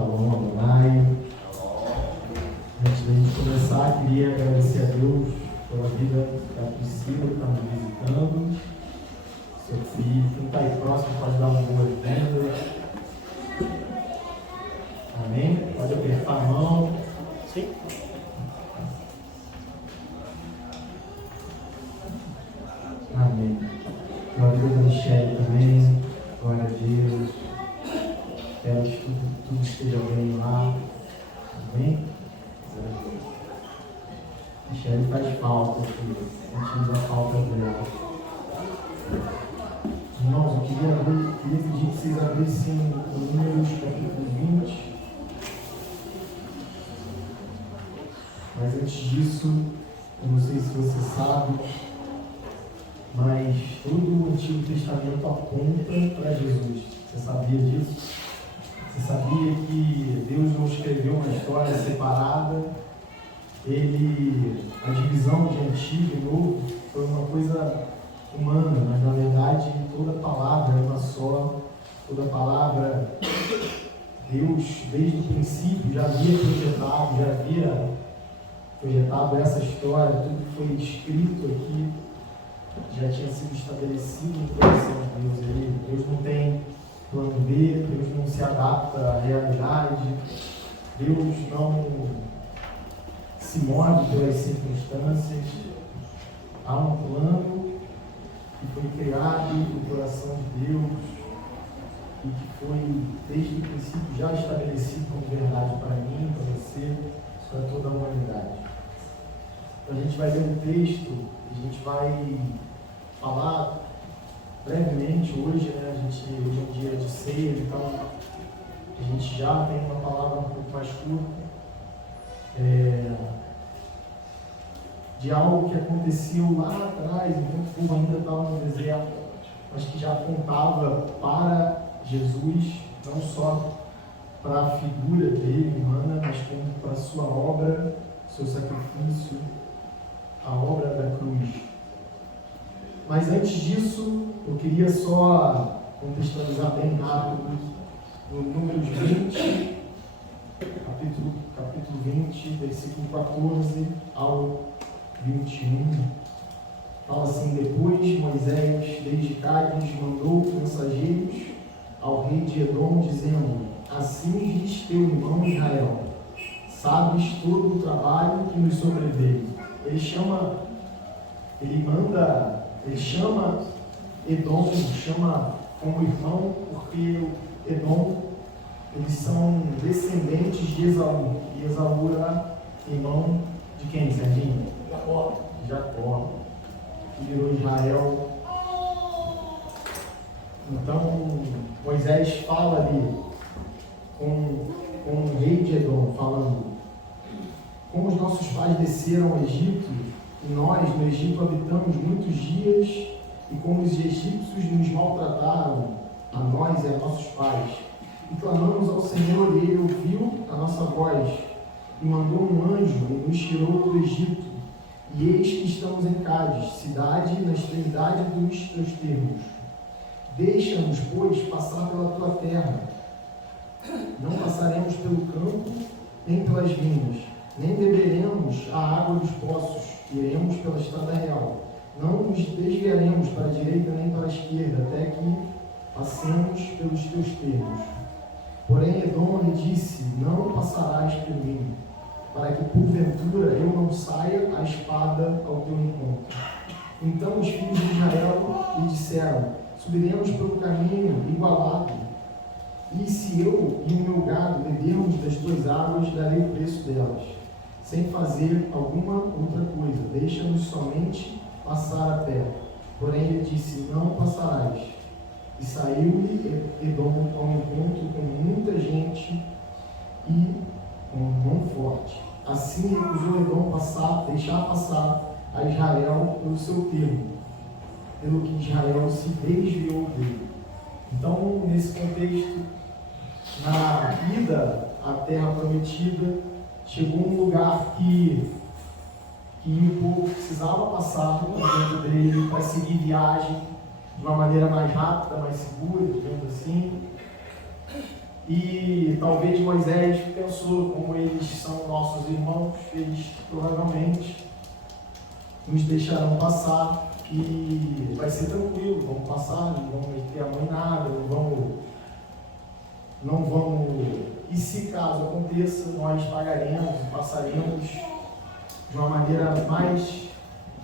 Shalom, Adonai. Antes da gente começar, queria agradecer a Deus pela vida da Priscila, que está me visitando. Seu filho, quem está aí próximo, pode dar uma boa-vinda. Amém? Pode apertar a mão. Sim. Amém. Glória a Deus, Michele também. Glória a Deus. Espero que tudo esteja bem lá. Amém? Michele faz falta, filho. Sentimos a falta dela. Irmãos, eu queria pedir que vocês abrissem o Números capítulo 20. Mas antes disso, eu não sei se você sabe, mas todo o Antigo Testamento aponta para Jesus. Você sabia disso? Você sabia que Deus não escreveu uma história separada? A divisão de Antigo e Novo foi uma coisa humana, mas na verdade toda palavra é uma só. Toda palavra, Deus desde o princípio já havia projetado essa história. Tudo que foi escrito aqui já tinha sido estabelecido no coração de Deus. Deus não tem plano B, Deus não se adapta à realidade, Deus não se move pelas circunstâncias. Há um plano que foi criado no coração de Deus e que foi desde o princípio já estabelecido como verdade para mim, para você, para toda a humanidade. Então a gente vai ler um texto, a gente vai falar brevemente hoje, né? Hoje é um dia de ceia, então a gente já tem uma palavra um pouco mais curta, de algo que aconteceu lá atrás, enquanto o povo ainda estava no deserto, mas que já apontava para Jesus, não só para a figura dele humana, mas como para a sua obra, seu sacrifício, a obra da cruz. Mas antes disso, eu queria só contextualizar bem rápido no Números 20, capítulo 20, versículo 14 ao 21. Fala assim: depois Moisés, desde Cádiz, mandou mensageiros ao rei de Edom, dizendo: assim diz teu irmão Israel, sabes todo o trabalho que nos sobreveio. Ele chama Edom, chama como irmão, porque Edom, eles são descendentes de Esaú, e Esaú era irmão de quem, Serginho? Jacó, que virou Israel. Então, Moisés fala ali com o rei de Edom, falando: como os nossos pais desceram ao Egito, e nós no Egito habitamos muitos dias, e como os egípcios nos maltrataram, a nós e a nossos pais, e clamamos ao Senhor, e Ele ouviu a nossa voz, e mandou um anjo, e nos tirou do Egito, e eis que estamos em Cádiz, cidade na extremidade dos teus termos. Deixa-nos, pois, passar pela tua terra. Não passaremos pelo campo, nem pelas vinhas, nem beberemos a água dos poços, iremos pela estrada real. Não nos desviaremos para a direita nem para a esquerda, até que passemos pelos teus termos. Porém, Edom lhe disse: não passarás por mim, para que porventura eu não saia a espada ao teu encontro. Então os filhos de Israel lhe disseram: subiremos pelo caminho igualado, e se eu e o meu gado bebermos das tuas águas, darei o preço delas, sem fazer alguma outra coisa. Deixa-nos somente passar a pé. Porém ele disse: não passarás. E saiu-lhe Edom ao encontro com muita gente e com mão forte. Assim recusou Edom deixar passar a Israel pelo seu termo, pelo que Israel se desviou dele. Então, nesse contexto, na ida à terra prometida, chegou um lugar que o povo precisava passar por dentro dele para seguir viagem de uma maneira mais rápida, mais segura, digamos assim. E talvez Moisés pensou, como eles são nossos irmãos, eles provavelmente nos deixarão passar e vai ser tranquilo, vamos passar, não vamos meter a mão em nada, não vamos, e se caso aconteça, nós pagaremos e passaremos de uma maneira mais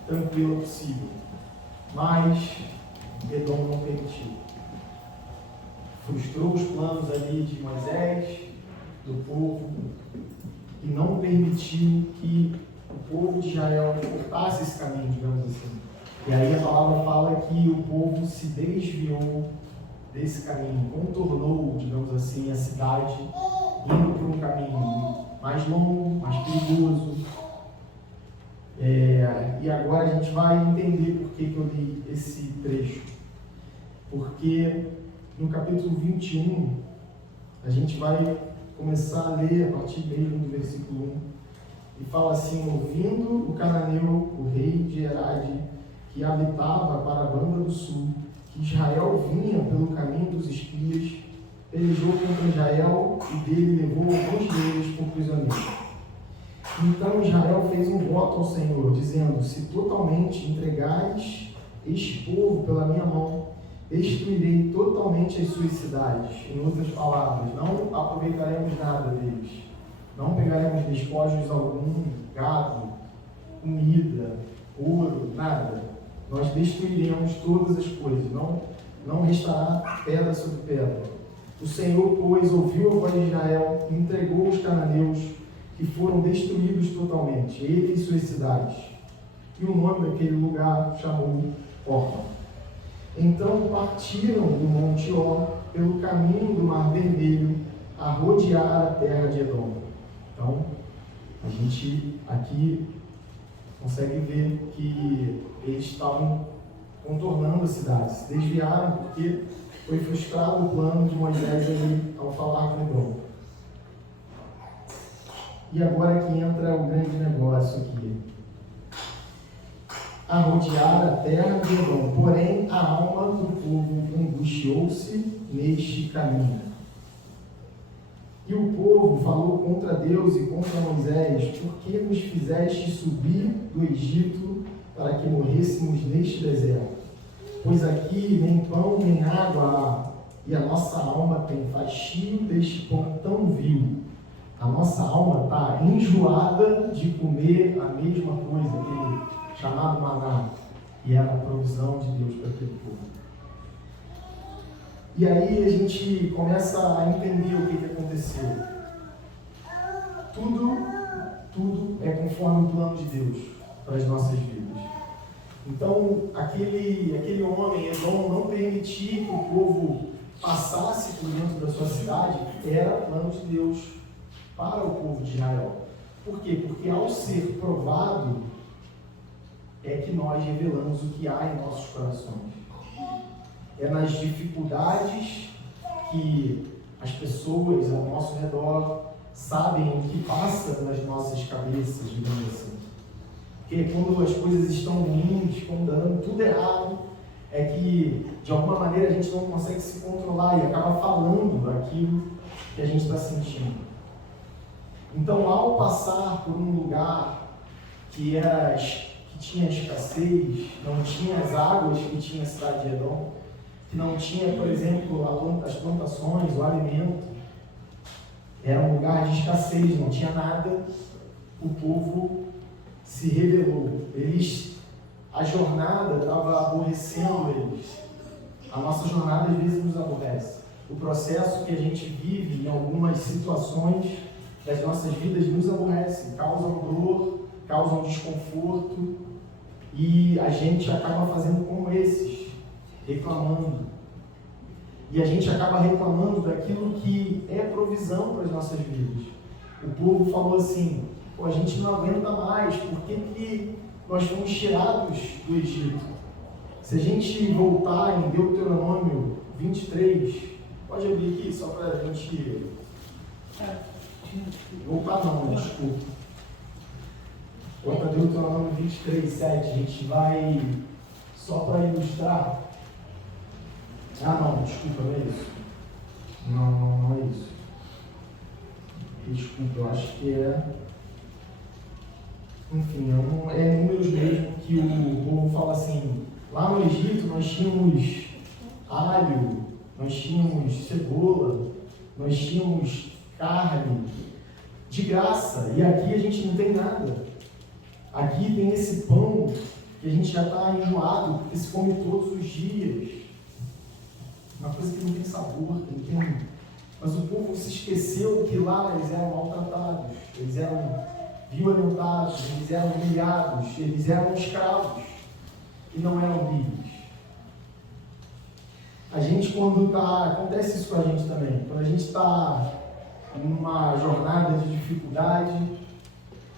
tranquila possível. Mas Edom não permitiu. Frustrou os planos ali de Moisés, do povo, e não permitiu que o povo de Israel cortasse esse caminho, digamos assim. E aí a palavra fala que o povo se desviou desse caminho, contornou, digamos assim, a cidade, indo por um caminho mais longo, mais perigoso. E agora a gente vai entender por que eu li esse trecho. Porque no capítulo 21, a gente vai começar a ler a partir mesmo do versículo 1, e fala assim: ouvindo o cananeu, o rei de Herade, que habitava para a banda do sul, que Israel vinha pelo caminho dos espias, pelejou contra Israel e dele levou alguns deles por prisioneiros. Então Israel fez um voto ao Senhor, dizendo: se totalmente entregares este povo pela minha mão, destruirei totalmente as suas cidades. Em outras palavras, não aproveitaremos nada deles, não pegaremos despojos algum, gado, comida, ouro, nada. Nós destruiremos todas as coisas, não restará pedra sobre pedra. O Senhor, pois, ouviu a voz de Israel e entregou os cananeus, que foram destruídos totalmente, ele e suas cidades. E o nome daquele lugar chamou Orma. Então partiram do Monte Ó pelo caminho do Mar Vermelho a rodear a terra de Edom. Então, a gente aqui consegue ver que eles estavam contornando a cidade, se desviaram porque foi frustrado o plano de Moisés ali ao falar com Edom. E agora que entra o grande negócio aqui. A rodear a terra de Edom, porém a alma do povo angustiou-se neste caminho. E o povo falou contra Deus e contra Moisés: por que nos fizeste subir do Egito para que morrêssemos neste deserto? Pois aqui nem pão nem água há, e a nossa alma tem fastio deste pão tão vil. A nossa alma está enjoada de comer a mesma coisa, aquele chamado maná, e era a provisão de Deus para aquele povo. E aí a gente começa a entender o que aconteceu. Tudo é conforme o plano de Deus para as nossas vidas. Então, aquele homem, Edom, não permitir que o povo passasse por dentro da sua cidade, era plano de Deus para o povo de Israel. Por quê? Porque ao ser provado, é que nós revelamos o que há em nossos corações. É nas dificuldades que as pessoas ao nosso redor sabem o que passa nas nossas cabeças, digamos assim. Porque quando as coisas estão ruins, quando dando tudo errado, é que de alguma maneira a gente não consegue se controlar e acaba falando aquilo que a gente está sentindo. Então, ao passar por um lugar que tinha escassez, não tinha as águas que tinha a cidade de Edom, que não tinha, por exemplo, as plantações, o alimento, era um lugar de escassez, não tinha nada, o povo se rebelou. A jornada estava aborrecendo eles. A nossa jornada às vezes nos aborrece. O processo que a gente vive em algumas situações das nossas vidas nos aborrece, causam dor, causam desconforto, e a gente acaba fazendo como esses, reclamando. E a gente acaba reclamando daquilo que é provisão para as nossas vidas. O povo falou assim: a gente não aguenta mais, por que nós fomos tirados do Egito? Se a gente voltar em Deuteronômio 23, pode abrir aqui só para a gente... Voltar não, desculpa. Bota Deuteronômio 23, 7, a gente vai só para ilustrar. Ah não, desculpa, não é isso. Não é isso. Desculpa, eu acho que enfim, é números mesmo que o povo fala assim, lá no Egito nós tínhamos alho, nós tínhamos cebola, nós tínhamos carne de graça, e aqui a gente não tem nada. Aqui tem esse pão que a gente já está enjoado, porque se come todos os dias. Uma coisa que não tem sabor, que não tem... Mas o povo se esqueceu que lá eles eram maltratados, eles eram violentados, eles eram humilhados, eles eram escravos e não eram livres. A gente, quando acontece isso com a gente também, quando a gente está em uma jornada de dificuldade,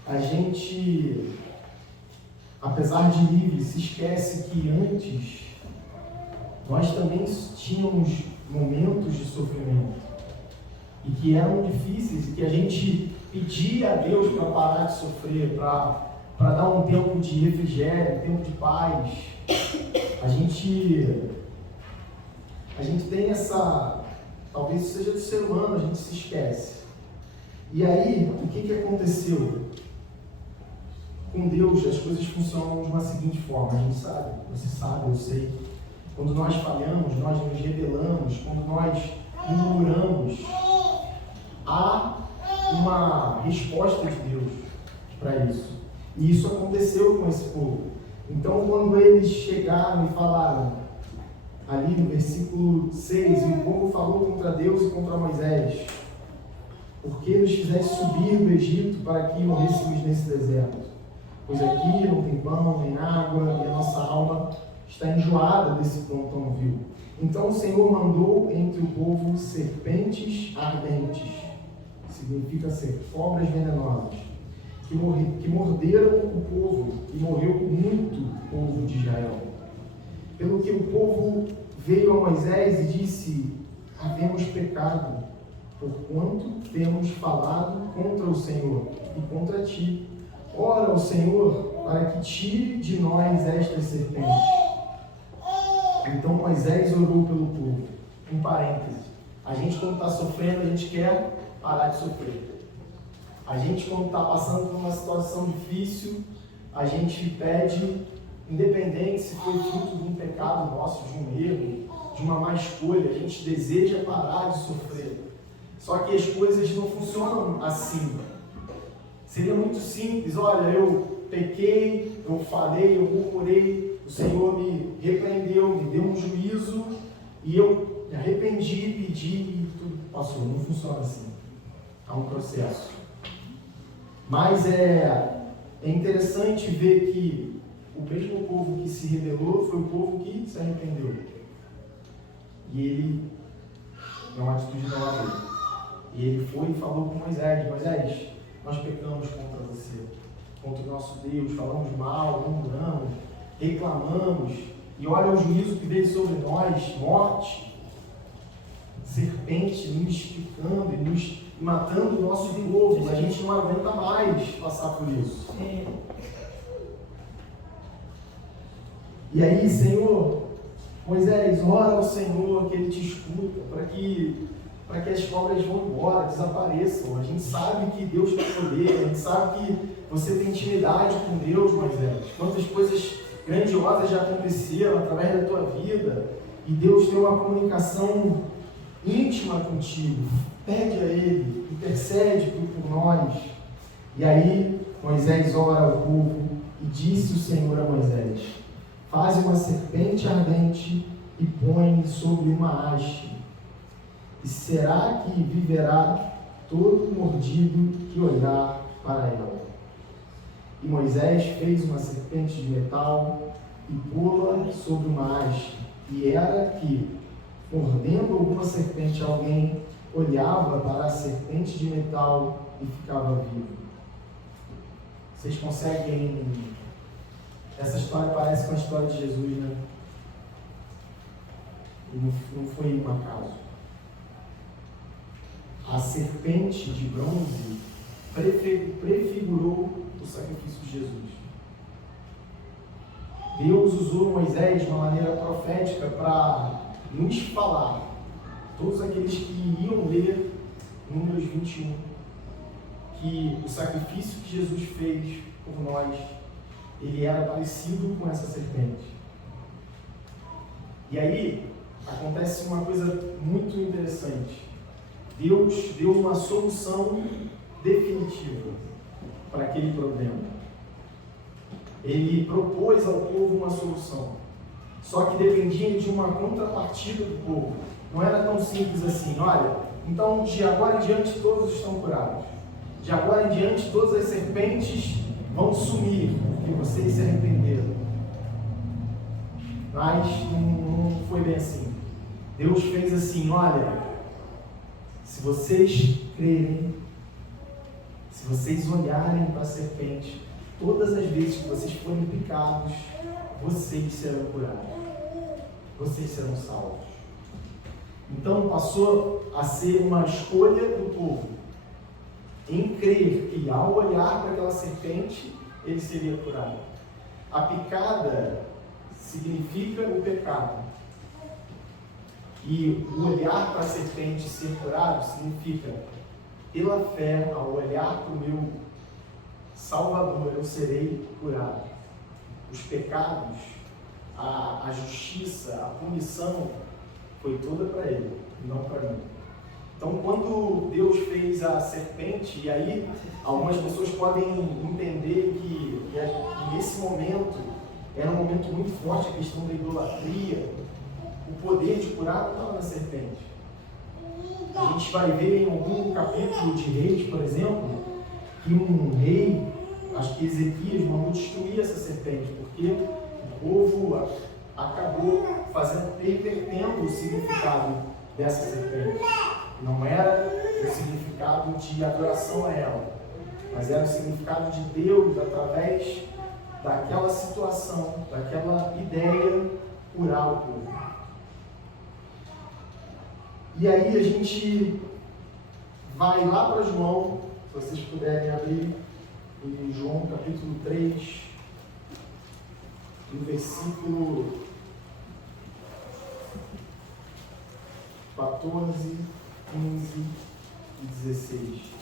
a gente, apesar de livre, se esquece que antes nós também tínhamos momentos de sofrimento e que eram difíceis e que a gente pedia a Deus para parar de sofrer, para dar um tempo de refrigério, um tempo de paz. A gente tem essa, talvez seja do ser humano, a gente se esquece. E aí, o que aconteceu? Com Deus, as coisas funcionam de uma seguinte forma, a gente sabe, você sabe, eu sei. Quando nós falhamos, nós nos rebelamos, quando nós murmuramos, há uma resposta de Deus para isso. E isso aconteceu com esse povo. Então, quando eles chegaram e falaram, ali no versículo 6, o povo falou contra Deus e contra Moisés, porque nos fizeste subir do Egito para que morrêssemos nesse deserto? Pois aqui não tem pão nem água, e a nossa alma está enjoada desse pão tão vil. Então o Senhor mandou entre o povo serpentes ardentes, significa ser cobras venenosas, que morderam o povo, e morreu muito o povo de Israel. Pelo que o povo veio a Moisés e disse: havemos pecado, porquanto temos falado contra o Senhor e contra ti. Ora ao Senhor para que tire de nós estas serpentes. Então Moisés orou pelo povo. Um parêntese. A gente, quando está sofrendo, a gente quer parar de sofrer. A gente, quando está passando por uma situação difícil, a gente pede, independente se foi fruto de um pecado nosso, de um erro, de uma má escolha, a gente deseja parar de sofrer. Só que as coisas não funcionam assim. Seria muito simples, olha, eu pequei, eu falei, eu murmurei, o Senhor me repreendeu, me deu um juízo, e eu me arrependi, pedi e tudo passou. Não funciona assim. Há um processo. Mas é interessante ver que o mesmo povo que se rebelou foi o povo que se arrependeu. E ele, é uma atitude nova dele. E ele foi e falou com Moisés: Moisés, nós pecamos contra você, contra o nosso Deus, falamos mal, murmuramos, reclamamos, e olha o juízo que veio sobre nós, morte, serpente nos picando e nos matando o nosso povo. A gente não aguenta mais passar por isso. E aí, Senhor, Moisés, ora ao Senhor que Ele te escuta, para que as cobras vão embora, desapareçam. A gente sabe que Deus tem poder, a gente sabe que você tem intimidade com Deus, Moisés. Quantas coisas grandiosas já aconteceram através da tua vida, e Deus tem uma comunicação íntima contigo. Pede a Ele, intercede por nós. E aí Moisés ora ao povo, e disse o Senhor a Moisés: faze uma serpente ardente e põe sobre uma haste. E será que viverá todo mordido que olhar para ela? E Moisés fez uma serpente de metal e pô-la sobre uma haste. E era que, mordendo alguma serpente, alguém olhava para a serpente de metal e ficava vivo. Vocês conseguem... Essa história parece com a história de Jesus, né? E não foi um acaso. A serpente de bronze prefigurou o sacrifício de Jesus. Deus usou Moisés de uma maneira profética para nos falar todos aqueles que iriam ler Números 21, que o sacrifício que Jesus fez por nós, ele era parecido com essa serpente. E aí, acontece uma coisa muito interessante. Deus deu uma solução definitiva para aquele problema. Ele propôs ao povo uma solução. Só que dependia de uma contrapartida do povo. Não era tão simples assim, olha, então de agora em diante todos estão curados. De agora em diante todas as serpentes vão sumir, porque vocês se arrependeram. Mas não foi bem assim. Deus fez assim, olha, se vocês crerem, se vocês olharem para a serpente, todas as vezes que vocês forem picados, vocês serão curados. Vocês serão salvos. Então passou a ser uma escolha do povo em crer que ao olhar para aquela serpente, ele seria curado. A picada significa o pecado. E o olhar para a serpente ser curado significa, pela fé, ao olhar para o meu Salvador, eu serei curado. Os pecados, a justiça, a punição, foi toda para ele, não para mim. Então, quando Deus fez a serpente, e aí algumas pessoas podem entender que nesse momento, era um momento muito forte a questão da idolatria, o poder de curar não estava na serpente. A gente vai ver em algum capítulo de Reis, por exemplo, que um rei, acho que Ezequias, mandou destruir essa serpente, porque o povo acabou pervertendo o significado dessa serpente. Não era o significado de adoração a ela, mas era o significado de Deus, através daquela situação, daquela ideia, curar o povo. E aí a gente vai lá para João, se vocês puderem abrir, em João capítulo 3, no versículo 14, 15 e 16.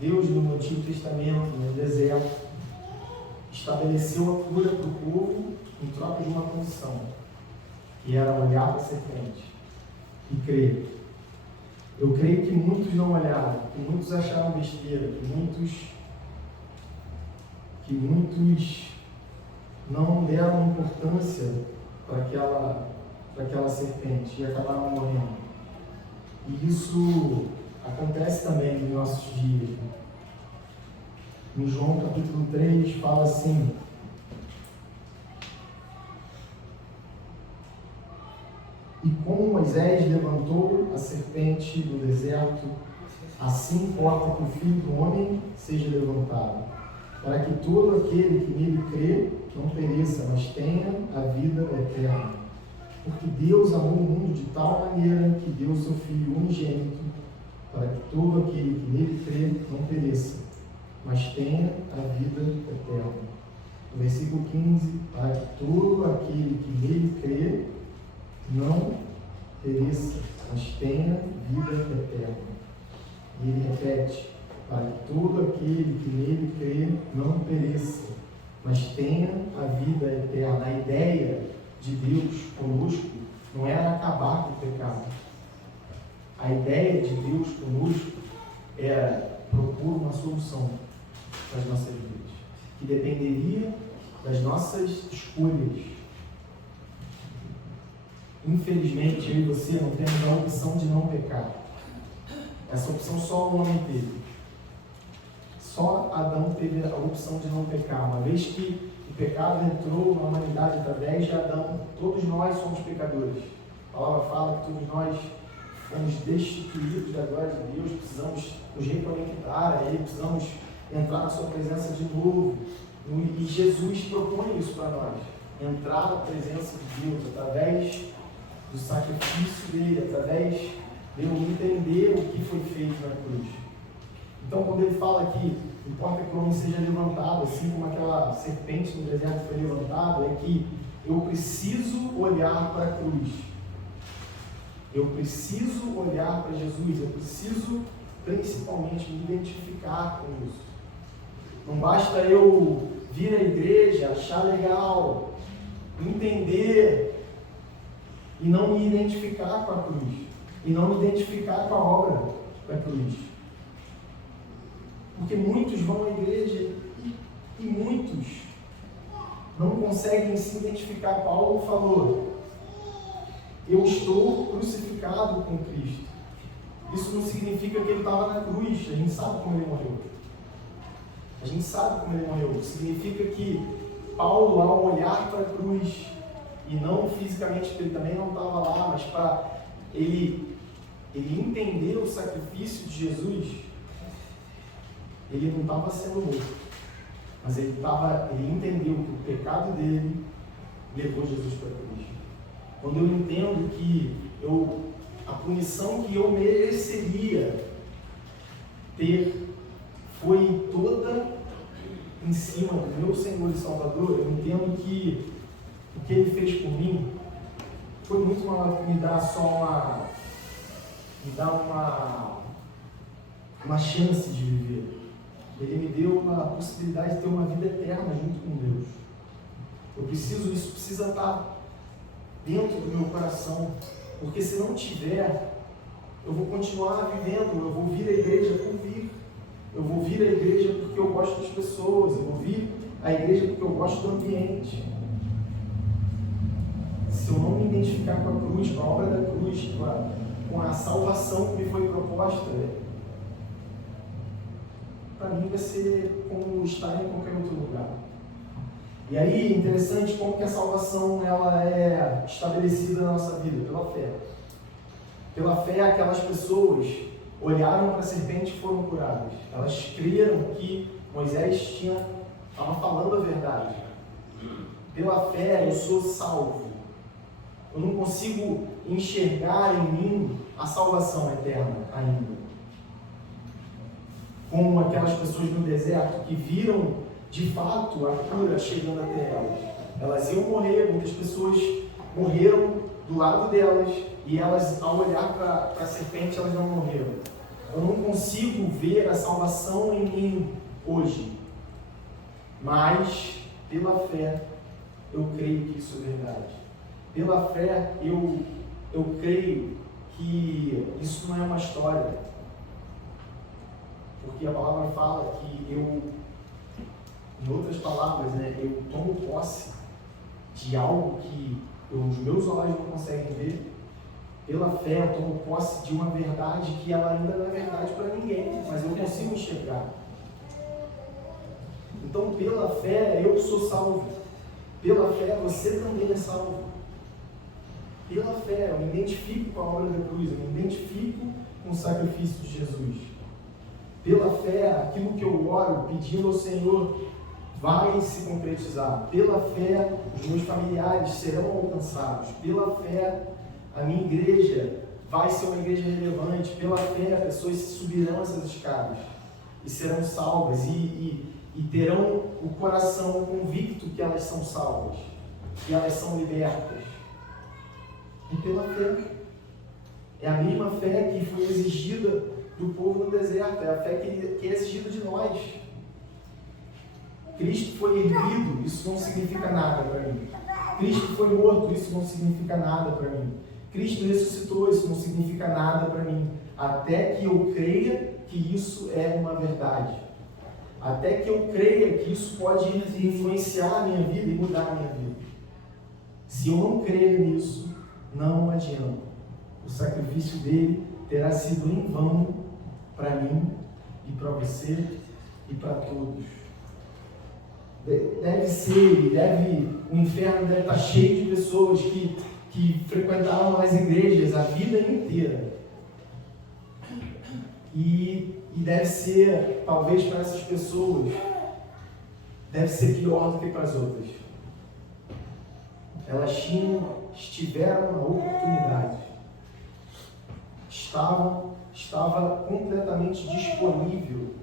Deus, no Antigo Testamento, no deserto, estabeleceu a cura para o povo em troca de uma condição, que era olhar para a serpente e crer. Eu creio que muitos não olharam, que muitos acharam besteira, que muitos não deram importância para aquela serpente e acabaram morrendo. E isso acontece também nos nossos dias. Em João capítulo 3 fala assim: e como Moisés levantou a serpente do deserto, assim importa que o Filho do Homem seja levantado, para que todo aquele que nele crê não pereça, mas tenha a vida eterna. Porque Deus amou o mundo de tal maneira que deu seu Filho unigênito, para que todo aquele que nele crê não pereça, mas tenha a vida eterna. No versículo 15, para que todo aquele que nele crê não pereça, mas tenha vida eterna. E ele repete, para que todo aquele que nele crê não pereça, mas tenha a vida eterna. A ideia de Deus conosco não era acabar com o pecado. A ideia de Deus conosco era propor uma solução para as nossas vidas, que dependeria das nossas escolhas. Infelizmente, eu e você não temos a opção de não pecar. Essa opção só o homem teve. Só Adão teve a opção de não pecar. Uma vez que o pecado entrou na humanidade através de Adão, todos nós somos pecadores. A palavra fala que todos nós fomos destituídos da glória de Deus, precisamos nos reconectar a Ele, precisamos entrar na Sua presença de novo. E Jesus propõe isso para nós, entrar na presença de Deus através do sacrifício dele, através de eu entender o que foi feito na cruz. Então, quando ele fala que importa que o homem seja levantado, assim como aquela serpente no deserto foi levantada, é que eu preciso olhar para a cruz. Eu preciso olhar para Jesus, eu preciso principalmente me identificar com isso. Não basta eu vir à igreja, achar legal, entender e não me identificar com a cruz, e não me identificar com a obra da cruz. Porque muitos vão à igreja e muitos não conseguem se identificar. Paulo falou: eu estou crucificado com Cristo. Isso não significa que ele estava na cruz. A gente sabe como ele morreu. A gente sabe como ele morreu. Significa que Paulo, ao olhar para a cruz, e não fisicamente, porque ele também não estava lá, mas para ele entender o sacrifício de Jesus, ele não estava sendo morto, mas ele entendeu que o pecado dele levou Jesus para a cruz. Quando eu entendo que a punição que eu mereceria ter foi toda em cima do meu Senhor e Salvador, eu entendo que o que ele fez por mim foi muito maior que me dar uma chance de viver. Ele me deu a possibilidade de ter uma vida eterna junto com Deus. Isso precisa estar dentro do meu coração, porque se não tiver, eu vou continuar vivendo, eu vou vir à igreja por vir, eu vou vir à igreja porque eu gosto das pessoas, eu vou vir à igreja porque eu gosto do ambiente. Se eu não me identificar com a cruz, com a obra da cruz, com a salvação que me foi proposta, para mim vai ser como estar em qualquer outro lugar. E aí, interessante como que a salvação ela é estabelecida na nossa vida, pela fé. Pela fé, aquelas pessoas olharam para a serpente e foram curadas. Elas creram que Moisés estava falando a verdade. Pela fé, eu sou salvo. Eu não consigo enxergar em mim a salvação eterna ainda. Como aquelas pessoas no deserto que viram de fato a cura chegando até elas. Elas iam morrer, muitas pessoas morreram do lado delas e elas, ao olhar para a serpente, elas não morreram. Eu não consigo ver a salvação em mim hoje, mas pela fé eu creio que isso é verdade. Pela fé eu creio que isso não é uma história, porque a palavra fala que em outras palavras, eu tomo posse de algo que os meus olhos não conseguem ver. Pela fé eu tomo posse de uma verdade que ela ainda não é verdade para ninguém, mas eu consigo enxergar. Então, pela fé eu sou salvo. Pela fé você também é salvo. Pela fé eu me identifico com a obra da cruz, eu me identifico com o sacrifício de Jesus. Pela fé, aquilo que eu oro pedindo ao Senhor vai se concretizar. Pela fé, os meus familiares serão alcançados. Pela fé, a minha igreja vai ser uma igreja relevante. Pela fé, pessoas subirão essas escadas e serão salvas e terão o coração convicto que elas são salvas, que elas são libertas. E pela fé, é a mesma fé que foi exigida do povo no deserto, é a fé que é exigida de nós. Cristo foi erguido, isso não significa nada para mim. Cristo foi morto, isso não significa nada para mim. Cristo ressuscitou, isso não significa nada para mim. Até que eu creia que isso é uma verdade. Até que eu creia que isso pode influenciar a minha vida e mudar a minha vida. Se eu não crer nisso, não adianta. O sacrifício dele terá sido em vão para mim e para você e para todos. O inferno deve estar cheio de pessoas que frequentaram as igrejas a vida inteira. E deve ser, talvez para essas pessoas, deve ser pior do que para as outras. Elas tiveram uma oportunidade. estava completamente disponível.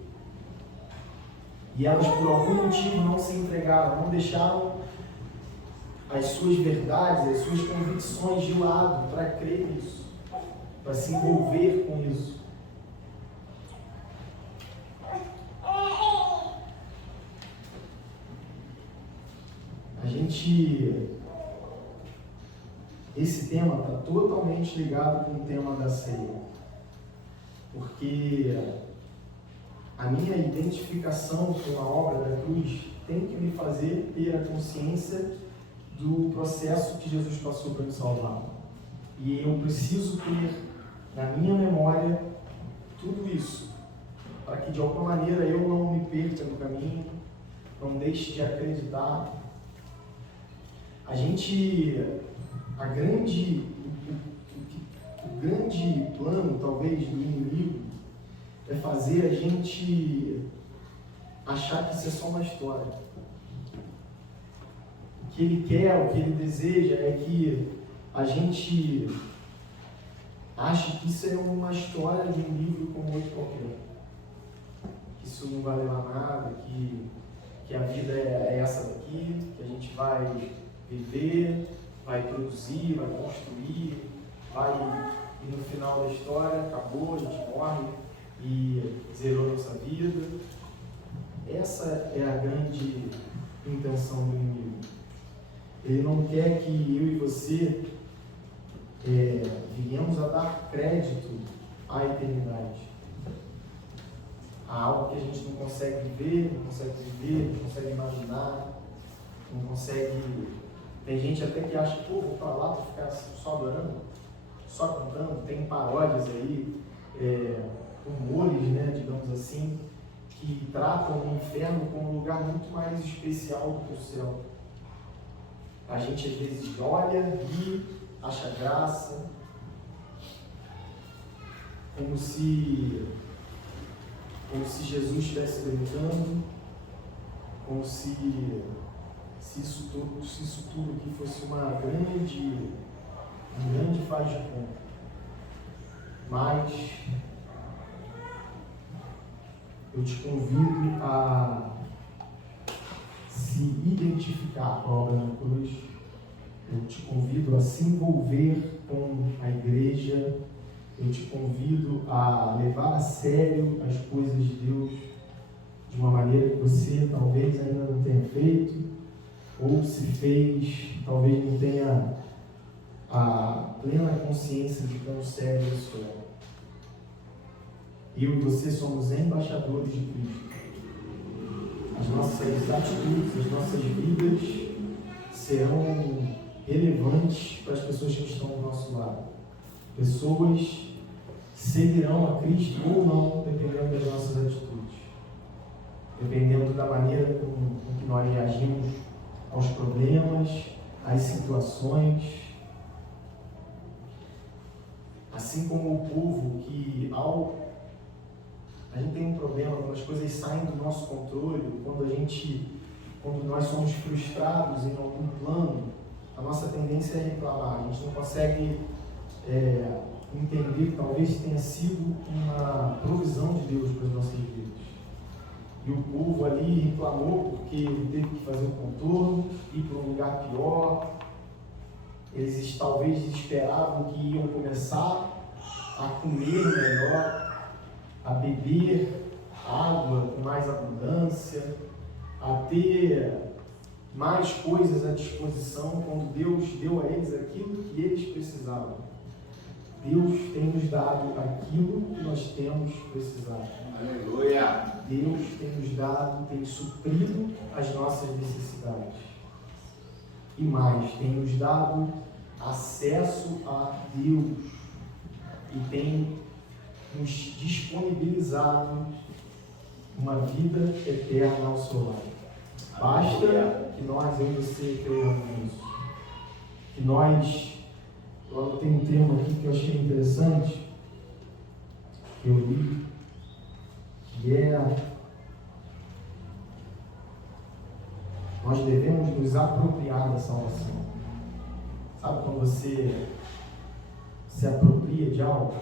E elas, por algum motivo, não se entregaram, não deixaram as suas verdades, as suas convicções de lado para crer nisso, para se envolver com isso. Esse tema está totalmente ligado com o tema da ceia, porque a minha identificação com a obra da cruz tem que me fazer ter a consciência do processo que Jesus passou para me salvar. E eu preciso ter na minha memória tudo isso, para que de alguma maneira eu não me perca no caminho, não deixe de acreditar. O grande plano, talvez, do inimigo é fazer a gente achar que isso é só uma história. O que ele quer, o que ele deseja é que a gente ache que isso é uma história de um livro como outro qualquer. Que isso não vai levar a nada, que a vida é essa daqui, que a gente vai viver, vai produzir, vai construir, e no final da história acabou, a gente morre e zerou nossa vida. Essa é a grande intenção do inimigo. Ele não quer que eu e você venhamos a dar crédito à eternidade, a algo que a gente não consegue ver, não consegue imaginar, não consegue. Tem gente até que acha, vou para lá para ficar só adorando, só cantando. Tem paródias aí, humores, digamos assim, que tratam o inferno como um lugar muito mais especial do que o céu. A gente às vezes olha, ri, acha graça, como se Jesus estivesse brincando, como se isso tudo aqui fosse um grande faz de conta. Mas eu te convido a se identificar com a obra da cruz. Eu te convido a se envolver com a igreja. Eu te convido a levar a sério as coisas de Deus de uma maneira que você talvez ainda não tenha feito, ou se fez, talvez não tenha a plena consciência de quão sério isso é. Eu e você somos embaixadores de Cristo. As nossas atitudes, as nossas vidas serão relevantes para as pessoas que estão ao nosso lado. Pessoas seguirão a Cristo ou não, dependendo das nossas atitudes, dependendo da maneira com que nós reagimos aos problemas, às situações. Assim como o povo que a gente tem um problema, quando as coisas saem do nosso controle, quando nós somos frustrados em algum plano, a nossa tendência é reclamar. A gente não consegue entender que talvez tenha sido uma provisão de Deus para as nossas vidas. E o povo ali reclamou porque teve que fazer um contorno, ir para um lugar pior. Eles talvez esperavam que iam começar a comer melhor, a beber água com mais abundância, a ter mais coisas à disposição quando Deus deu a eles aquilo que eles precisavam. Deus tem nos dado aquilo que nós temos precisado. Aleluia! Deus tem nos dado, tem suprido as nossas necessidades. E mais, tem nos dado acesso a Deus e tem nos disponibilizado uma vida eterna ao seu lado. Basta que nós, eu e você, creiamos nisso. Que nós, eu tenho um termo aqui que eu achei interessante, que eu li, que nós devemos nos apropriar da salvação. Sabe quando você se apropria de algo?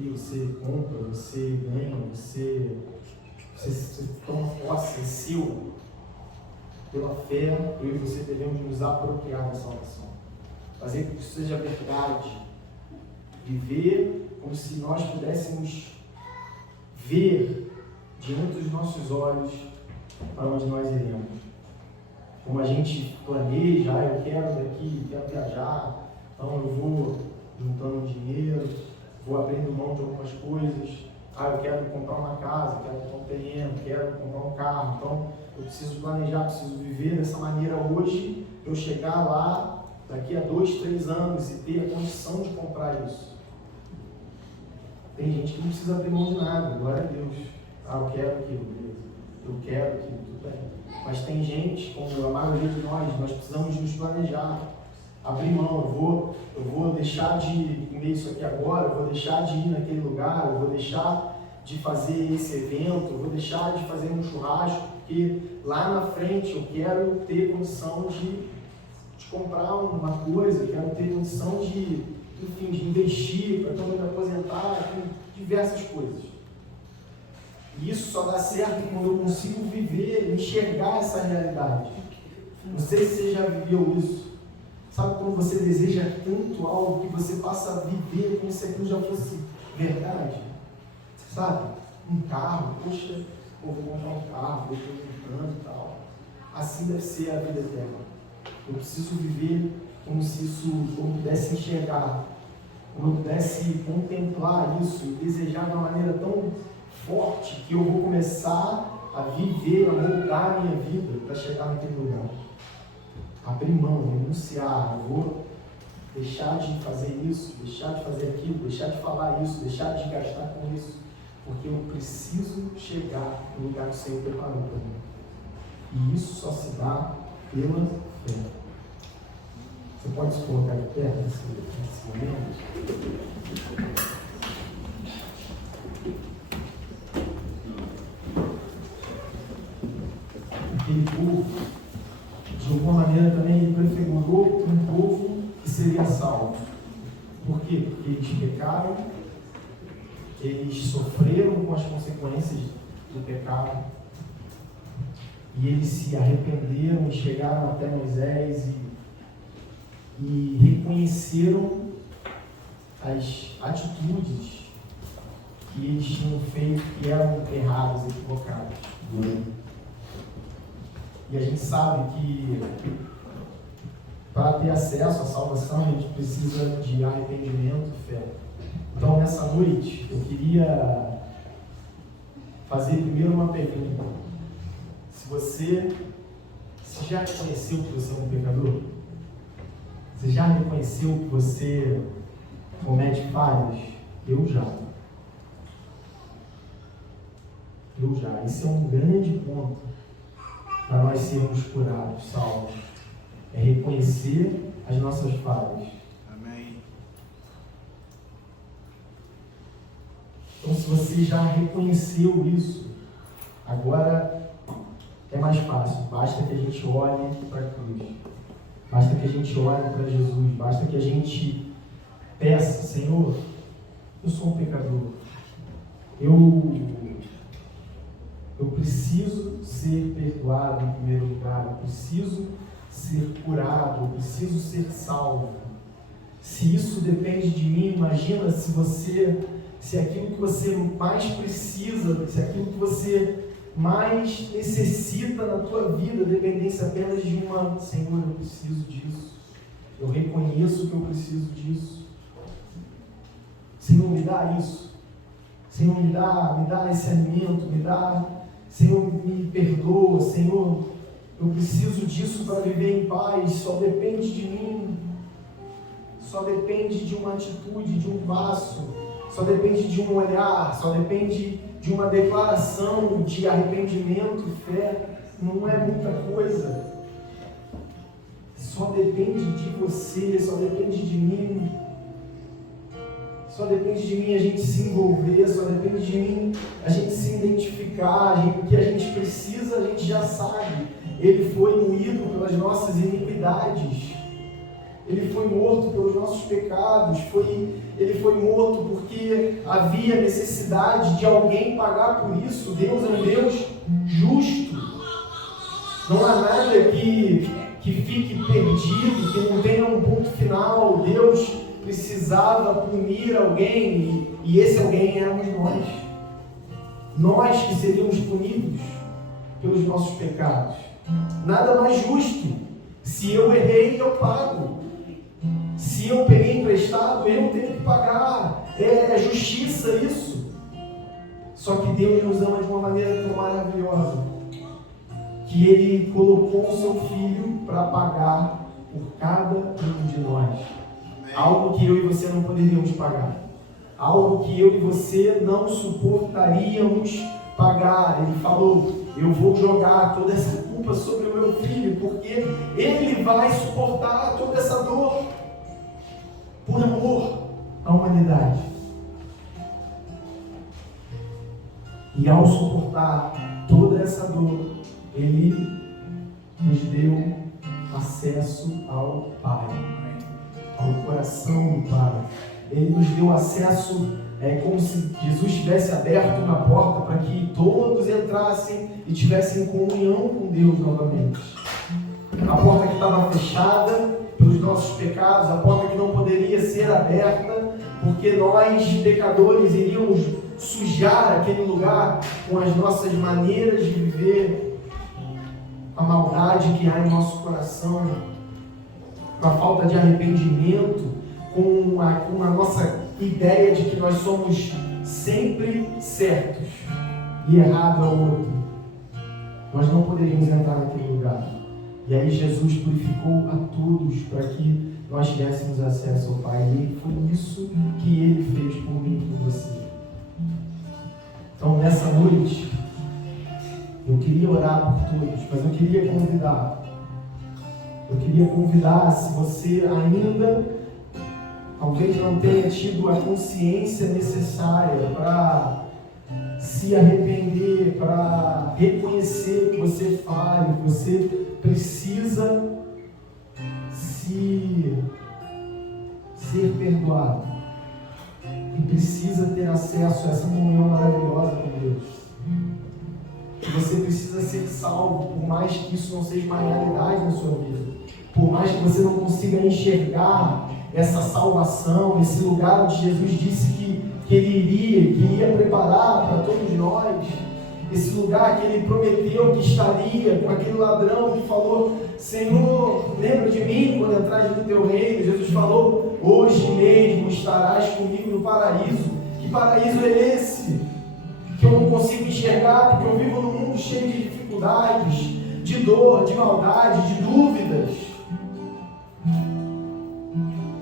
aqui, você compra, você ganha, você toma posse, é seu. Pela fé, eu e você devemos nos apropriar da salvação. Fazer com que isso seja verdade. Viver como se nós pudéssemos ver diante dos nossos olhos para onde nós iremos. Como a gente planeja, eu quero viajar, então eu vou juntando dinheiro, vou abrindo mão de algumas coisas. Eu quero comprar uma casa, quero comprar um terreno, quero comprar um carro. Então eu preciso planejar, preciso viver dessa maneira hoje, para eu chegar lá daqui a 2, 3 anos e ter a condição de comprar isso. Tem gente que não precisa abrir mão de nada, glória a Deus. Eu quero aquilo, beleza. Eu quero aquilo, tudo bem. Mas tem gente, como a maioria de nós precisamos nos planejar, abrir mão. Eu vou deixar de comer isso aqui agora, eu vou deixar de ir naquele lugar, eu vou deixar de fazer esse evento, eu vou deixar de fazer um churrasco, porque lá na frente eu quero ter condição de comprar uma coisa, eu quero ter condição de investir para quando eu me aposentar, diversas coisas. E isso só dá certo quando eu consigo viver, enxergar essa realidade. Não sei se você já viveu isso. Sabe quando você deseja tanto algo que você passa a viver como se aquilo já fosse verdade? Sabe? Um carro, poxa, vou comprar um carro, vou juntando e tal. Assim deve ser a vida eterna. Eu preciso viver como eu pudesse enxergar, como eu pudesse contemplar isso e desejar de uma maneira tão forte que eu vou começar a viver, a moldar a minha vida para chegar naquele lugar. Abrir mão, renunciar, eu vou deixar de fazer isso, deixar de fazer aquilo, deixar de falar isso, deixar de gastar com isso, porque eu preciso chegar no lugar que o Senhor preparou para mim. E isso só se dá pela fé. Você pode se colocar de pé nesse momento? Aquele povo, de alguma maneira também ele prefigurou um povo que seria salvo. Por quê? Porque eles pecaram, eles sofreram com as consequências do pecado, e eles se arrependeram e chegaram até Moisés e reconheceram as atitudes que eles tinham feito, que eram erradas, equivocadas. E a gente sabe que para ter acesso à salvação a gente precisa de arrependimento e fé. Então nessa noite eu queria fazer primeiro uma pergunta. Você já reconheceu que você é um pecador? Você já reconheceu que você comete falhas? Eu já. Esse é um grande ponto para nós sermos curados, salvos. É reconhecer as nossas falhas. Amém. Então, se você já reconheceu isso, agora é mais fácil. Basta que a gente olhe para a cruz. Basta que a gente olhe para Jesus. Basta que a gente peça: Senhor, eu sou um pecador. Eu preciso ser perdoado em primeiro lugar. Eu preciso ser curado. Eu preciso ser salvo. Se isso depende de mim, imagina se aquilo que você mais precisa, se aquilo que você mais necessita na tua vida dependesse apenas de Senhor, eu preciso disso. Eu reconheço que eu preciso disso. Senhor, me dá isso. Senhor, me dá esse alimento, Senhor, me perdoa, Senhor, eu preciso disso para viver em paz. Só depende de mim, só depende de uma atitude, de um passo, só depende de um olhar, só depende de uma declaração de arrependimento e fé. Não é muita coisa, só depende de você, só depende de mim. Só depende de mim a gente se envolver, só depende de mim a gente se identificar. O que a gente precisa, a gente já sabe. Ele foi moído pelas nossas iniquidades. Ele foi morto pelos nossos pecados. ele foi morto porque havia necessidade de alguém pagar por isso. Deus é um Deus justo. Não há nada que fique perdido, que não tenha um ponto final. Deus precisava punir alguém e esse alguém éramos nós. Nós que seríamos punidos pelos nossos pecados. Nada mais justo. Se eu errei, eu pago. Se eu peguei emprestado, eu tenho que pagar. É justiça isso. Só que Deus nos ama de uma maneira tão maravilhosa que Ele colocou o seu Filho para pagar por cada um de nós. Algo que eu e você não poderíamos pagar. Algo que eu e você não suportaríamos pagar. Ele falou: eu vou jogar toda essa culpa sobre o meu filho, porque ele vai suportar toda essa dor por amor à humanidade. E ao suportar toda essa dor, ele nos deu acesso ao Pai, ao coração do Pai. Ele nos deu acesso, como se Jesus tivesse aberto uma porta para que todos entrassem e tivessem comunhão com Deus novamente. A porta que estava fechada pelos nossos pecados, a porta que não poderia ser aberta, porque nós, pecadores, iríamos sujar aquele lugar com as nossas maneiras de viver, a maldade que há em nosso coração, com a falta de arrependimento, com a nossa ideia de que nós somos sempre certos e errado é o outro. Nós não poderíamos entrar naquele lugar. E aí Jesus purificou a todos para que nós tivéssemos acesso ao Pai. E foi isso que Ele fez por mim e por você. Então nessa noite, eu queria orar por todos, mas eu queria convidar, se você ainda talvez não tenha tido a consciência necessária para se arrepender, para reconhecer que você falha, que você precisa ser perdoado e precisa ter acesso a essa comunhão maravilhosa com Deus. Que você precisa ser salvo, por mais que isso não seja uma realidade na sua vida, por mais que você não consiga enxergar essa salvação, esse lugar onde Jesus disse que Ele iria preparar para todos nós, esse lugar que Ele prometeu que estaria com aquele ladrão que falou: Senhor, lembra de mim quando entrares no teu reino. Jesus falou: hoje mesmo estarás comigo no paraíso. Que paraíso é esse? Que eu não consigo enxergar, porque eu vivo num mundo cheio de dificuldades, de dor, de maldade, de dúvidas.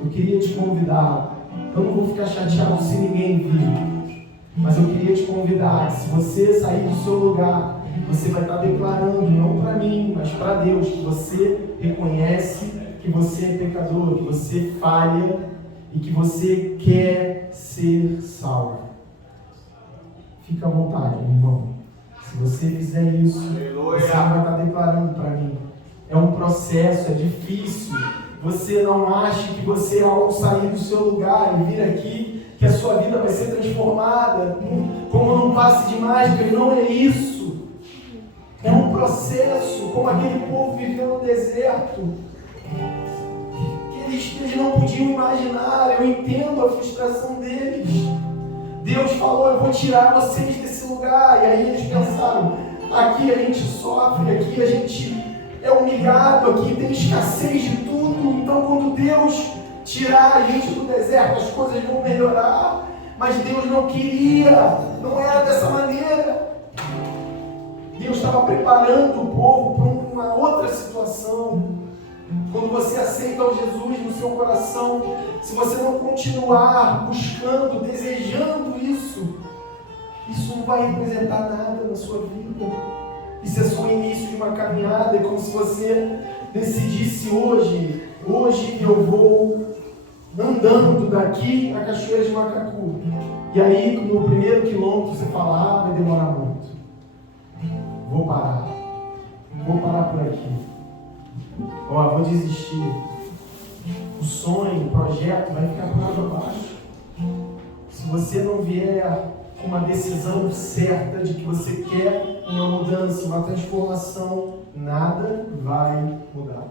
Eu queria te convidar, eu não vou ficar chateado se ninguém vir, mas eu queria te convidar, se você sair do seu lugar, você vai estar declarando, não para mim, mas para Deus, que você reconhece que você é pecador, que você falha e que você quer ser salvo. Fica à vontade, meu irmão. Se você fizer isso, você vai estar declarando para mim. É um processo, é difícil. Você não acha que você, ao sair do seu lugar e vir aqui, que a sua vida vai ser transformada como num passe de mágica. Não é isso. É um processo, como aquele povo viveu no deserto, que eles não podiam imaginar. Eu entendo a frustração deles. Deus falou: eu vou tirar vocês desse lugar. E aí eles pensaram: aqui a gente sofre, aqui a gente é humilhado, aqui tem escassez de tudo. Então quando Deus tirar a gente do deserto, as coisas vão melhorar. Mas Deus não queria, não era dessa maneira. Deus estava preparando o povo para uma outra situação. Quando você aceita o Jesus no seu coração, se você não continuar buscando, desejando isso não vai representar nada na sua vida. Isso é só o início de uma caminhada. É como se você decidisse hoje eu vou andando daqui a Cachoeira de Macacu. E aí no primeiro quilômetro você fala: vai demorar muito. Vou parar por aqui. Vou desistir. O sonho, o projeto vai ficar por água abaixo. você não vier com uma decisão certa de que você quer uma mudança, uma transformação, nada vai mudar.